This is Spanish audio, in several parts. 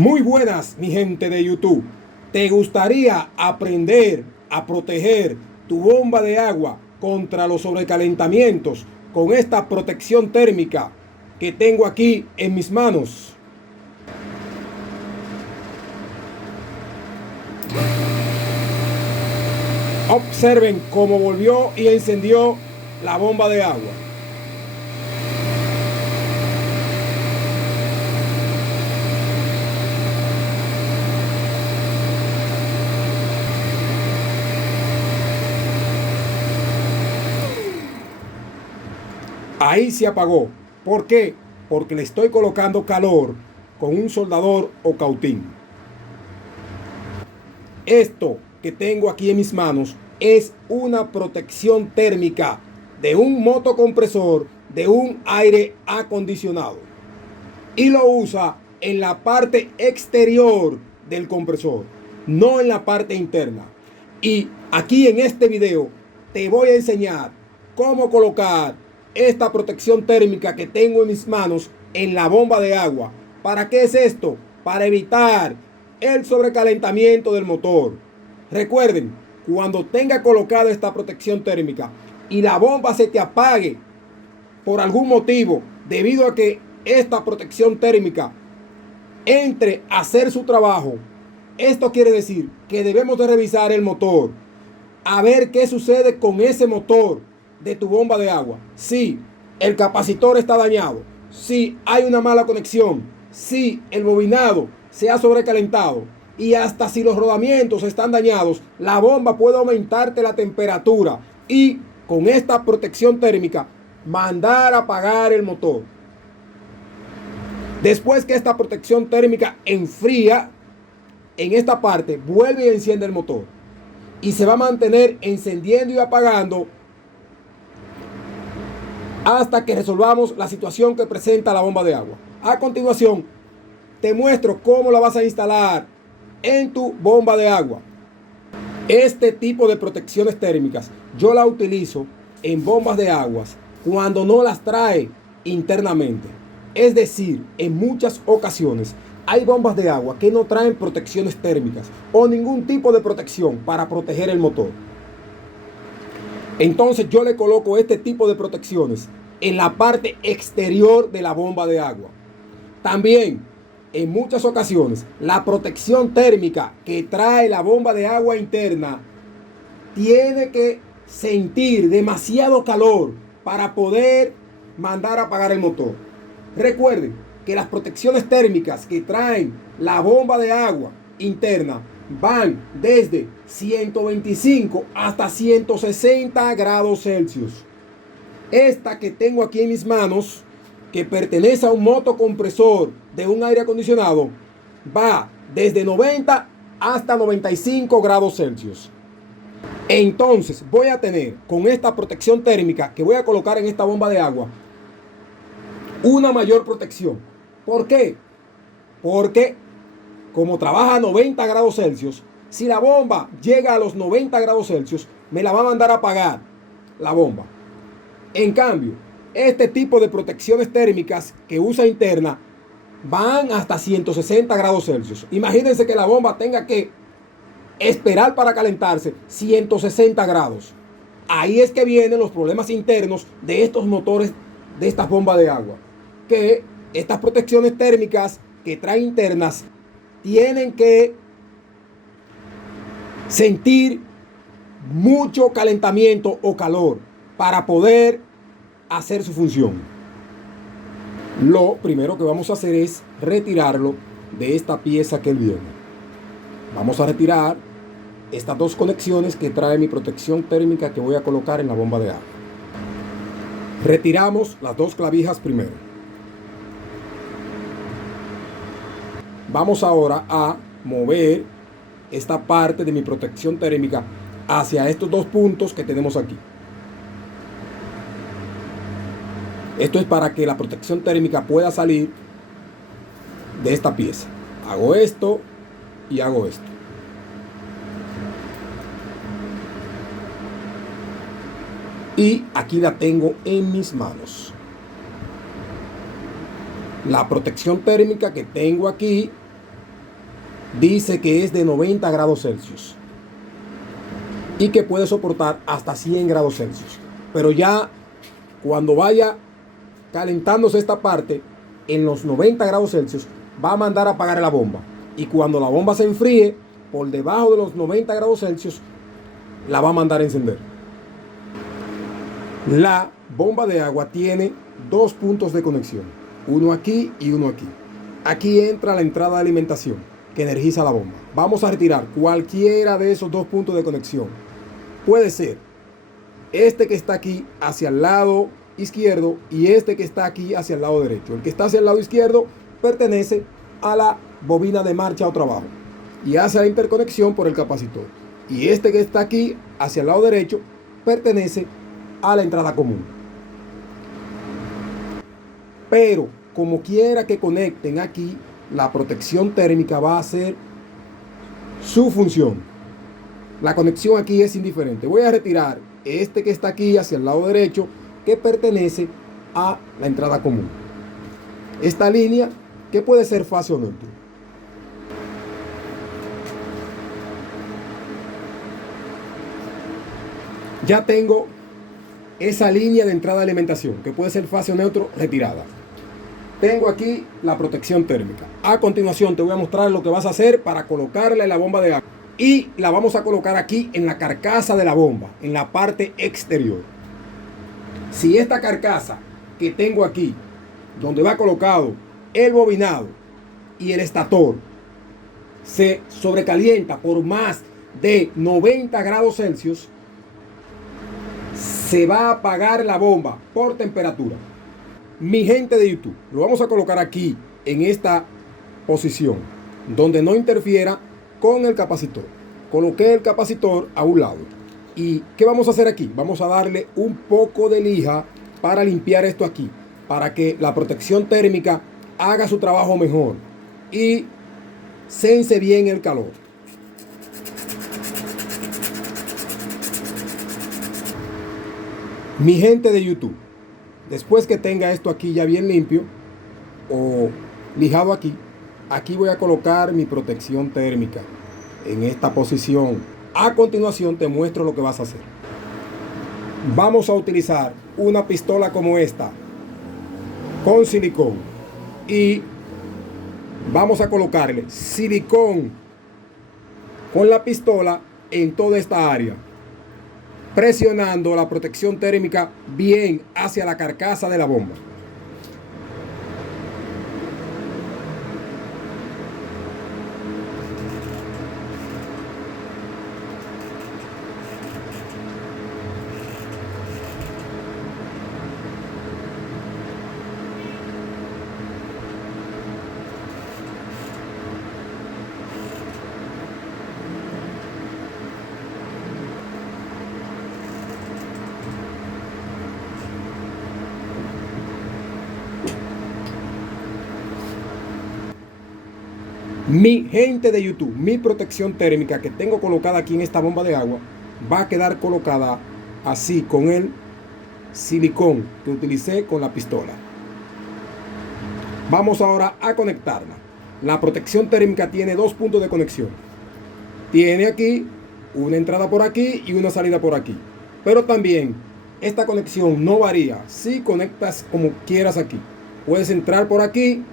Muy buenas, mi gente de YouTube. ¿Te gustaría aprender a proteger tu bomba de agua contra los sobrecalentamientos con esta protección térmica que tengo aquí en mis manos? Observen cómo volvió y encendió la bomba de agua. Ahí se apagó. ¿Por qué? Porque le estoy colocando calor con un soldador o cautín. Esto que tengo aquí en mis manos es una protección térmica de un motocompresor de un aire acondicionado. Y lo usa en la parte exterior del compresor, no en la parte interna. Y aquí en este video te voy a enseñar cómo colocar esta protección térmica que tengo en mis manos en la bomba de agua. ¿Para qué es esto? Para evitar el sobrecalentamiento del motor. Recuerden, cuando tenga colocada esta protección térmica y la bomba se te apague por algún motivo, debido a que esta protección térmica entre a hacer su trabajo, esto quiere decir que debemos de revisar el motor, a ver qué sucede con ese motor de tu bomba de agua. Si el capacitor está dañado, si hay una mala conexión, si el bobinado se ha sobrecalentado y hasta si los rodamientos están dañados, la bomba puede aumentarte la temperatura y con esta protección térmica mandar a apagar el motor. Después que esta protección térmica enfría, en esta parte vuelve y enciende el motor y se va a mantener encendiendo y apagando hasta que resolvamos la situación que presenta la bomba de agua. A continuación, te muestro cómo la vas a instalar en tu bomba de agua. Este tipo de protecciones térmicas yo la utilizo en bombas de aguas cuando no las trae internamente. Es decir, en muchas ocasiones hay bombas de agua que no traen protecciones térmicas o ningún tipo de protección para proteger el motor. Entonces yo le coloco este tipo de protecciones en la parte exterior de la bomba de agua. También, en muchas ocasiones, la protección térmica que trae la bomba de agua interna tiene que sentir demasiado calor para poder mandar a apagar el motor. Recuerden que las protecciones térmicas que traen la bomba de agua interna van desde 125 hasta 160 grados Celsius. Esta que tengo aquí en mis manos, que pertenece a un motocompresor de un aire acondicionado, va desde 90 hasta 95 grados Celsius. Entonces voy a tener con esta protección térmica que voy a colocar en esta bomba de agua una mayor protección. ¿Por qué? Porque como trabaja a 90 grados Celsius, si la bomba llega a los 90 grados Celsius, me la va a mandar a apagar la bomba. En cambio, este tipo de protecciones térmicas que usa interna van hasta 160 grados Celsius. Imagínense que la bomba tenga que esperar para calentarse 160 grados. Ahí es que vienen los problemas internos de estos motores, de estas bombas de agua. Que estas protecciones térmicas que traen internas tienen que sentir mucho calentamiento o calor para poder hacer su función. Lo primero que vamos a hacer es retirarlo de esta pieza que viene. Vamos a retirar estas dos conexiones que trae mi protección térmica que voy a colocar en la bomba de agua. Retiramos las dos clavijas primero. Vamos ahora a mover esta parte de mi protección térmica hacia estos dos puntos que tenemos aquí. Esto es para que la protección térmica pueda salir de esta pieza. Hago esto y hago esto. Y aquí la tengo en mis manos. La protección térmica que tengo aquí dice que es de 90 grados Celsius y que puede soportar hasta 100 grados Celsius. Pero ya cuando vaya calentándose esta parte en los 90 grados Celsius, va a mandar a apagar la bomba. Y cuando la bomba se enfríe por debajo de los 90 grados Celsius, la va a mandar a encender. La bomba de agua tiene dos puntos de conexión, uno aquí y uno aquí. Aquí entra la entrada de alimentación que energiza la bomba. Vamos a retirar cualquiera de esos dos puntos de conexión. Puede ser este que está aquí hacia el lado izquierdo y este que está aquí hacia el lado derecho. El que está hacia el lado izquierdo pertenece a la bobina de marcha o trabajo y hace la interconexión por el capacitor. Y este que está aquí hacia el lado derecho pertenece a la entrada común. Pero como quiera que conecten aquí, la protección térmica va a hacer su función. La conexión aquí es indiferente. Voy a retirar este que está aquí hacia el lado derecho, que pertenece a la entrada común. Esta línea que puede ser fase o neutro. Ya tengo esa línea de entrada de alimentación, que puede ser fase o neutro, retirada. Tengo aquí la protección térmica. A continuación te voy a mostrar lo que vas a hacer para colocarla en la bomba de agua. Y la vamos a colocar aquí en la carcasa de la bomba, en la parte exterior. Si esta carcasa que tengo aquí, donde va colocado el bobinado y el estator, se sobrecalienta por más de 90 grados Celsius, se va a apagar la bomba por temperatura. Mi gente de YouTube, lo vamos a colocar aquí en esta posición, donde no interfiera con el capacitor. Coloqué el capacitor a un lado. ¿Y qué vamos a hacer aquí? Vamos a darle un poco de lija para limpiar esto aquí, para que la protección térmica haga su trabajo mejor y sense bien el calor. Mi gente de YouTube, después que tenga esto aquí ya bien limpio o lijado aquí, aquí voy a colocar mi protección térmica en esta posición. A continuación te muestro lo que vas a hacer. Vamos a utilizar una pistola como esta con silicón y vamos a colocarle silicón con la pistola en toda esta área, presionando la protección térmica bien hacia la carcasa de la bomba. Mi gente de YouTube, mi protección térmica que tengo colocada aquí en esta bomba de agua va a quedar colocada así con el silicón que utilicé con la pistola. Vamos ahora a conectarla. La protección térmica tiene dos puntos de conexión. Tiene aquí una entrada por aquí y una salida por aquí. Pero también esta conexión no varía. Si conectas como quieras aquí, puedes entrar por aquí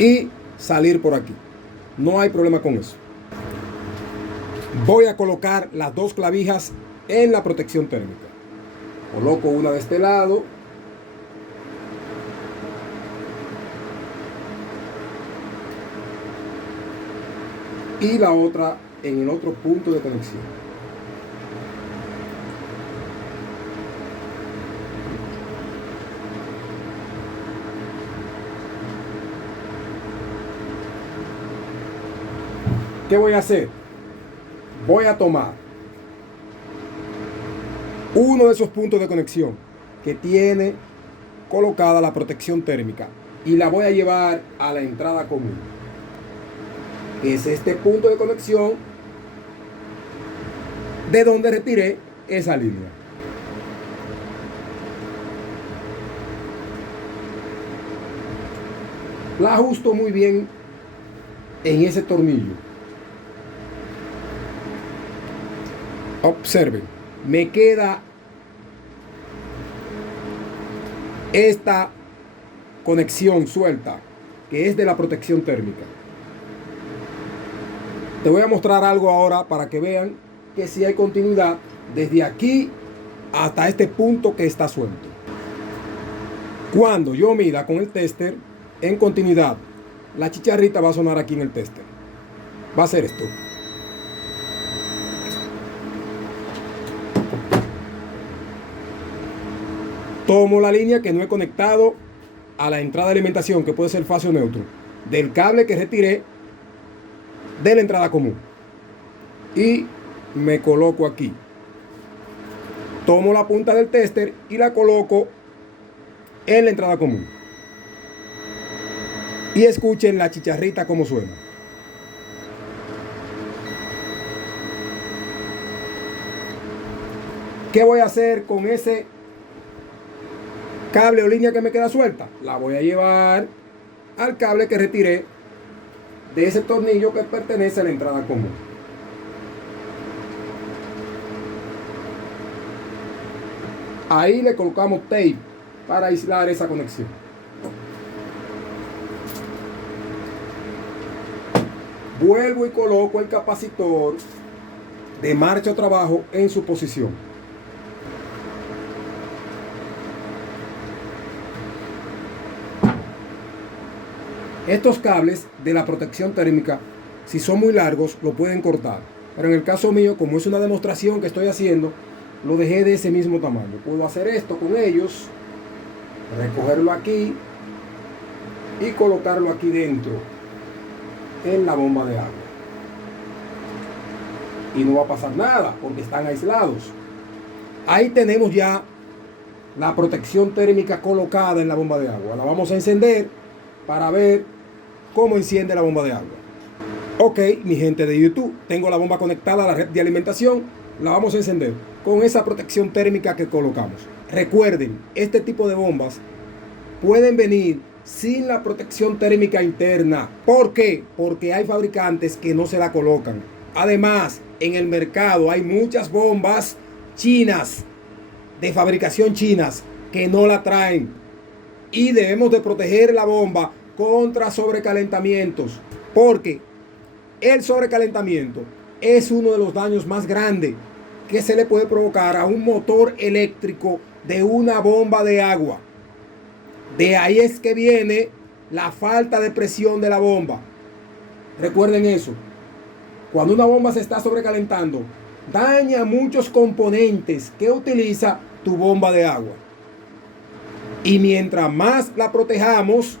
y salir por aquí. No hay problema con eso. Voy a colocar las dos clavijas en la protección térmica. Coloco una de este lado y la otra en el otro punto de conexión. ¿Qué voy a hacer? Voy a tomar uno de esos puntos de conexión que tiene colocada la protección térmica y la voy a llevar a la entrada común. Es este punto de conexión de donde retiré esa línea. La ajusto muy bien en ese tornillo. Observen, me queda esta conexión suelta, que es de la protección térmica. Te voy a mostrar algo ahora para que vean que sí hay continuidad desde aquí hasta este punto que está suelto. Cuando yo mida con el tester en continuidad, la chicharrita va a sonar aquí en el tester. Va a hacer esto. Tomo la línea que no he conectado a la entrada de alimentación, que puede ser fase o neutro, del cable que retiré de la entrada común, y me coloco aquí. Tomo la punta del tester y la coloco en la entrada común. Y escuchen la chicharrita como suena. ¿Qué voy a hacer con ese cable o línea que me queda suelta? La voy a llevar al cable que retiré de ese tornillo que pertenece a la entrada común. Ahí le colocamos tape para aislar esa conexión. Vuelvo y coloco el capacitor de marcha o trabajo en su posición. Estos cables de la protección térmica, si son muy largos, lo pueden cortar. Pero en el caso mío, como es una demostración que estoy haciendo, lo dejé de ese mismo tamaño. Puedo hacer esto con ellos, recogerlo aquí y colocarlo aquí dentro, en la bomba de agua. Y no va a pasar nada, porque están aislados. Ahí tenemos ya la protección térmica colocada en la bomba de agua. La vamos a encender para ver cómo enciende la bomba de agua. Ok, mi gente de YouTube, tengo la bomba conectada a la red de alimentación. La vamos a encender con esa protección térmica que colocamos. Recuerden, este tipo de bombas pueden venir sin la protección térmica interna. ¿Por qué? Porque hay fabricantes que no se la colocan. Además, en el mercado hay muchas bombas chinas, de fabricación chinas, que no la traen. Y debemos de proteger la bomba contra sobrecalentamientos, porque el sobrecalentamiento es uno de los daños más grandes que se le puede provocar a un motor eléctrico de una bomba de agua. De ahí es que viene la falta de presión de la bomba. Recuerden eso. Cuando una bomba se está sobrecalentando, daña muchos componentes que utiliza tu bomba de agua. Y mientras más la protejamos,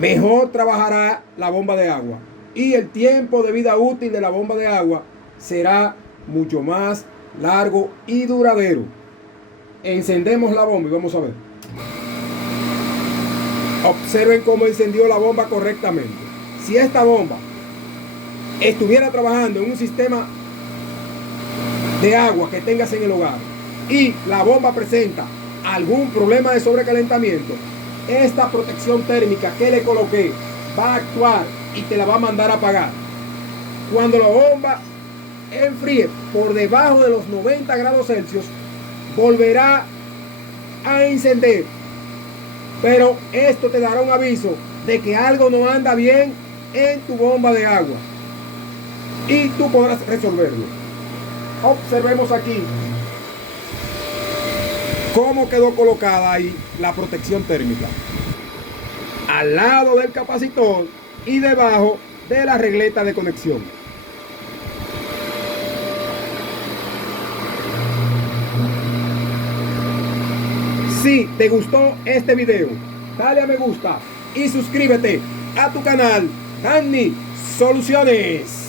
mejor trabajará la bomba de agua. Y el tiempo de vida útil de la bomba de agua será mucho más largo y duradero. Encendemos la bomba y vamos a ver. Observen cómo encendió la bomba correctamente. Si esta bomba estuviera trabajando en un sistema de agua que tengas en el hogar y la bomba presenta algún problema de sobrecalentamiento, esta protección térmica que le coloqué va a actuar y te la va a mandar a apagar. Cuando la bomba enfríe por debajo de los 90 grados Celsius, volverá a encender. Pero esto te dará un aviso de que algo no anda bien en tu bomba de agua. Y tú podrás resolverlo. Observemos aquí cómo quedó colocada ahí la protección térmica. Al lado del capacitor y debajo de la regleta de conexión. Si te gustó este video, dale a me gusta y suscríbete a tu canal Danny Soluciones.